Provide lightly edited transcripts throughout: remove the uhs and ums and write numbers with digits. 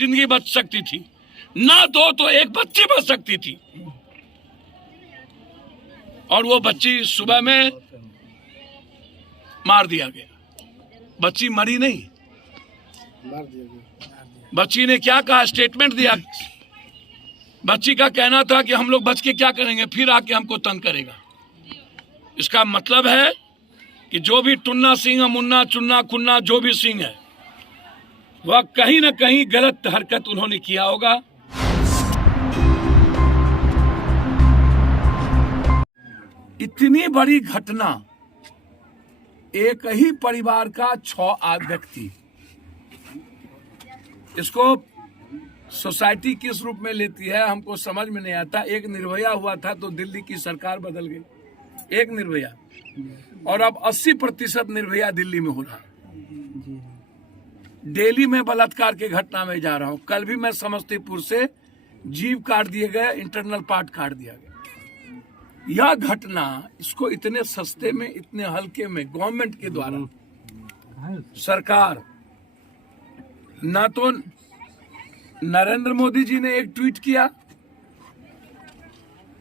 जिंदगी बच सकती थी, ना दो तो एक बच्ची बच सकती थी। और वो बच्ची सुबह में मार दिया गया। बच्ची मरी नहीं, बच्ची ने क्या कहा, स्टेटमेंट दिया। बच्ची का कहना था कि हम लोग बच के क्या करेंगे, फिर आके हमको तंग करेगा। इसका मतलब है कि जो भी टुन्ना सिंह, मुन्ना, चुन्ना, खुन्ना, जो भी सिंह है, वह कहीं ना कहीं गलत हरकत उन्होंने किया होगा। इतनी बड़ी घटना, एक ही परिवार का 6 व्यक्ति, इसको सोसाइटी किस रूप में लेती है हमको समझ में नहीं आता। एक निर्भया हुआ था तो दिल्ली की सरकार बदल गई, एक निर्भया, और अब 80% निर्भया दिल्ली में हो रहा है। दिल्ली में बलात्कार के घटना में जा रहा हूं। कल भी मैं समस्तीपुर से जीभ काट दिए गए, इंटरनल पार्ट काट दिया गया। यह घटना, इसको इतने सस्ते में, इतने हल्के में गवर्नमेंट के द्वारा, सरकार, ना तो नरेंद्र मोदी जी ने एक ट्वीट किया,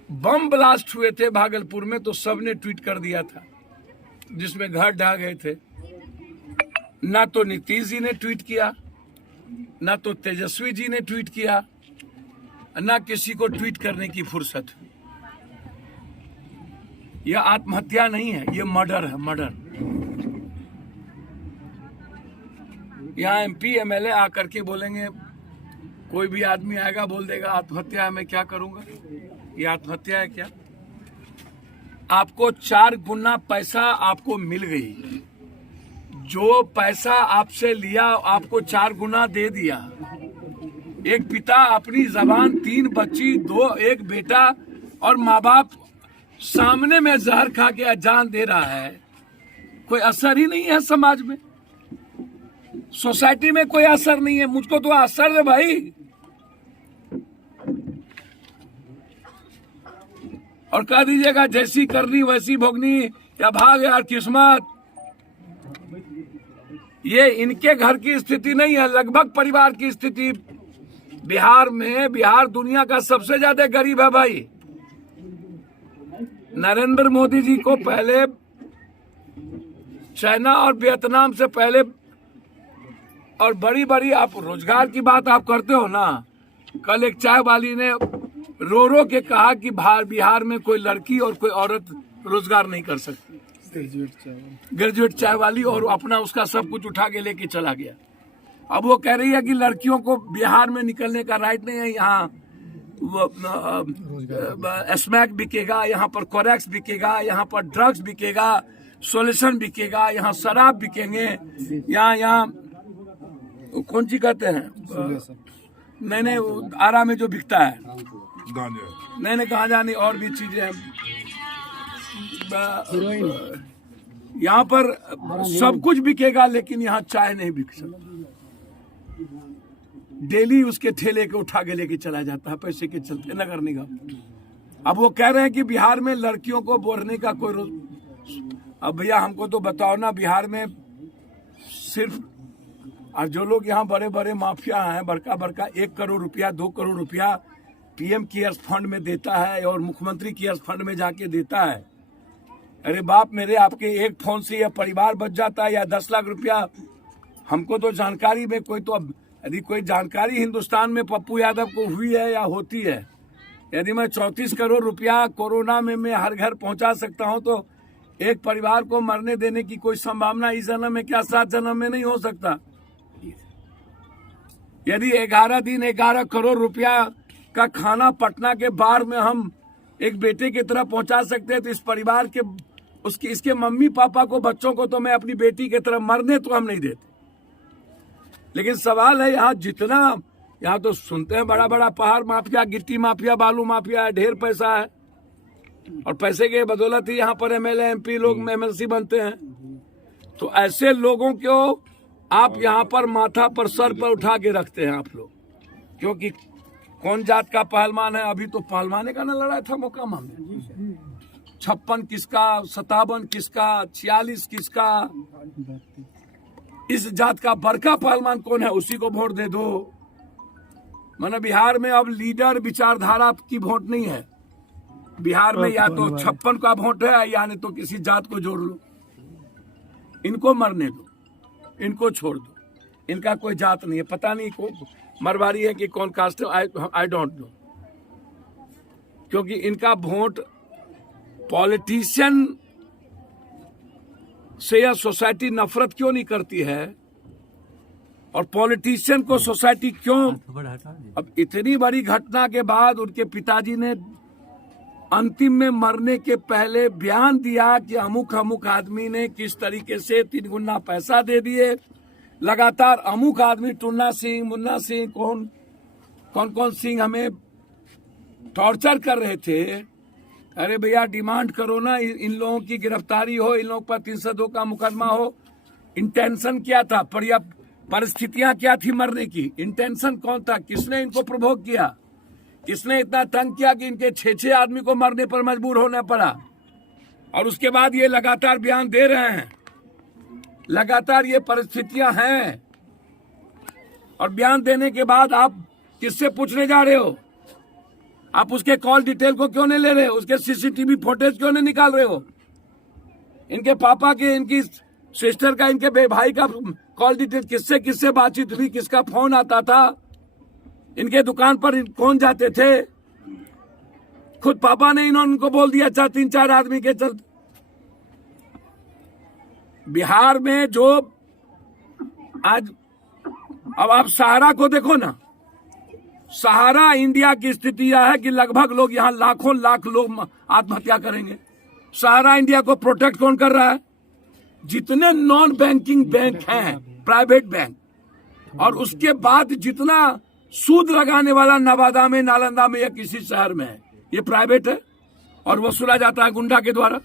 बम ब्लास्ट हुए थे भागलपुर में तो सबने ट्वीट कर दिया था जिसमें घर ढह गए थे। ना तो नीतीश जी ने ट्वीट किया, ना तो तेजस्वी जी ने ट्वीट किया, ना किसी को ट्वीट करने की फुर्सत हुई। यह आत्महत्या नहीं है, यह मर्डर है, मर्डर। यहाँ MP MLA आकर के बोलेंगे, कोई भी आदमी आएगा बोल देगा आत्महत्या है, मैं क्या करूंगा, ये आत्महत्या है क्या? आपको 4 गुना पैसा आपको मिल गई, जो पैसा आपसे लिया आपको 4 गुना दे दिया। एक पिता अपनी जबान, 3 बच्ची, 1 बेटा और माँ बाप सामने में जहर खा के जान दे रहा है, कोई असर ही नहीं है समाज में, सोसाइटी में कोई असर नहीं है। मुझको तो असर है भाई। और कह दीजिएगा जैसी करनी वैसी भोगनी, या भाग यार किस्मत। ये इनके घर की स्थिति नहीं है, लगभग परिवार की स्थिति बिहार में। बिहार दुनिया का सबसे ज्यादा गरीब है भाई। नरेंद्र मोदी जी को पहले चाइना और वियतनाम से पहले, और बड़ी बड़ी, आप रोजगार की बात आप करते हो ना। कल एक चाय वाली ने रो रो के कहा कि बिहार में कोई लड़की और कोई औरत रोजगार नहीं कर सकती, ग्रेजुएट चाय वाली, और अपना उसका सब कुछ उठा के लेके चला गया। अब वो कह रही है कि लड़कियों को बिहार में निकलने का राइट नहीं है। यहाँ स्मैक बिकेगा, यहाँ पर कोरेक्स बिकेगा, यहाँ पर ड्रग्स बिकेगा, सोल्यूशन बिकेगा, यहाँ शराब बिकेंगे, यहाँ कौन सी कहते हैं, नहीं आरा में जो बिकता है गांजा, नहीं गांजा नहीं, और भी चीजें हैं। यहाँ पर सब कुछ बिकेगा, लेकिन यहाँ चाय नहीं बिक सकती। डेली उसके ठेले के उठा के लेके चला जाता है पैसे के चलते, नगर निगम। अब वो कह रहे हैं कि बिहार में लड़कियों को बोलने का कोई अब भैया हमको तो बताओ ना, बिहार में सिर्फ, और जो लोग यहाँ बड़े बड़े माफिया हैं, बड़का 1 करोड़ रुपया 2 करोड़ रुपया PM केयर्स फंड में देता है और मुख्यमंत्री केयर्स फंड में जाके देता है। अरे बाप मेरे, आपके एक फोन से या परिवार बच जाता है, या 10 लाख रुपया। हमको तो जानकारी में कोई, तो अब यदि कोई जानकारी हिंदुस्तान में पप्पू यादव को हुई है या होती है, यदि मैं 34 करोड़ रुपया कोरोना में मैं हर घर पहुंचा सकता हूं, तो एक परिवार को मरने देने की कोई संभावना इस जन्म में क्या 7 जन्म में नहीं हो सकता? यदि 11 दिन 11 करोड़ रुपया का खाना पटना के बार में हम एक बेटे की तरह पहुंचा सकते हैं, तो इस परिवार के इसके मम्मी पापा को, बच्चों को तो मैं अपनी बेटी की तरह मरने तो हम नहीं देते। लेकिन सवाल है, यहाँ जितना, यहाँ तो सुनते हैं बड़ा बड़ा पहाड़ माफिया, गिट्टी माफिया, बालू माफिया है, ढेर पैसा है, और पैसे के बदौलत ही यहाँ पर MLA MP लोग MLC बनते हैं। तो ऐसे लोगों को आप यहाँ पर माथा पर, सर पर उठा के रखते हैं आप लोग, क्योंकि कौन जात का पहलवान है। अभी तो पहलवाने का ना लड़ा था मोकामा में, 56 किसका, 57 किसका, 46 किसका। इस जात का बड़का पहलवान कौन है, उसी को वोट दे दो। माने बिहार में अब लीडर विचारधारा की वोट नहीं है। बिहार में या तो 56 का वोट है या नहीं तो किसी जात को जोड़ लो। इनको मरने दो, इनको छोड़ दो, इनका कोई जात नहीं है। पता नहीं कौन मरवाड़ी है कि कौन कास्ट है, आई डोंट नो। क्योंकि इनका वोट पॉलिटिशियन से या सोसाइटी नफरत क्यों नहीं करती है, और पॉलिटिशियन को सोसाइटी क्यों। अब इतनी बड़ी घटना के बाद उनके पिताजी ने अंतिम में मरने के पहले बयान दिया कि अमुक अमुक आदमी ने किस तरीके से 3 गुना पैसा दे दिए, लगातार अमुक आदमी टुन्ना सिंह, मुन्ना सिंह, कौन सिंह हमें टॉर्चर कर रहे थे। अरे भैया डिमांड करो ना, इन लोगों की गिरफ्तारी हो, इन लोगों पर 302 का मुकदमा हो। इंटेंशन क्या था, परिस्थितियां क्या थी मरने की, इंटेंशन कौन था, किसने इनको प्रोवोक किया, किसने इतना तंग किया कि इनके 6 आदमी को मरने पर मजबूर होना पड़ा। और उसके बाद ये लगातार बयान दे रहे हैं, लगातार ये परिस्थितियां हैं, और बयान देने के बाद आप किससे पूछने जा रहे हो? आप उसके कॉल डिटेल को क्यों नहीं ले रहे हो? उसके सीसीटीवी फुटेज क्यों नहीं निकाल रहे हो? इनके पापा के, इनकी सिस्टर का, इनके भाई का कॉल डिटेल, किससे बातचीत हुई, किसका फोन आता था, इनके दुकान पर कौन जाते थे? खुद पापा ने इनको बोल दिया 3-4 आदमी के चलते। बिहार में जो आज, अब आप सहारा को देखो ना, सहारा इंडिया की स्थिति यह है कि लगभग लोग यहाँ लाखों लाख लोग आत्महत्या करेंगे। सहारा इंडिया को प्रोटेक्ट कौन कर रहा है? जितने नॉन बैंकिंग बैंक हैं, प्राइवेट बैंक, और उसके बाद जितना सूद लगाने वाला नवादा में, नालंदा में या किसी शहर में है, ये प्राइवेट है और वसूला जाता है गुंडा के द्वारा।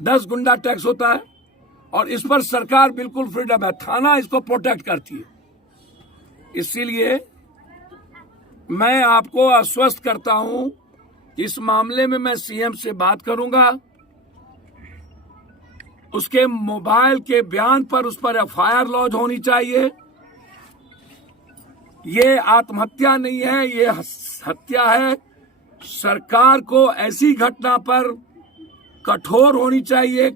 10 गुंडा टैक्स होता है और इस पर सरकार बिल्कुल फ्रीडम है, थाना इसको प्रोटेक्ट करती है। इसीलिए मैं आपको आश्वस्त करता हूं कि इस मामले में मैं सीएम से बात करूंगा, उसके मोबाइल के बयान पर उस पर एफआईआर लॉन्च होनी चाहिए। ये आत्महत्या नहीं है, ये हत्या है। सरकार को ऐसी घटना पर कठोर होनी चाहिए।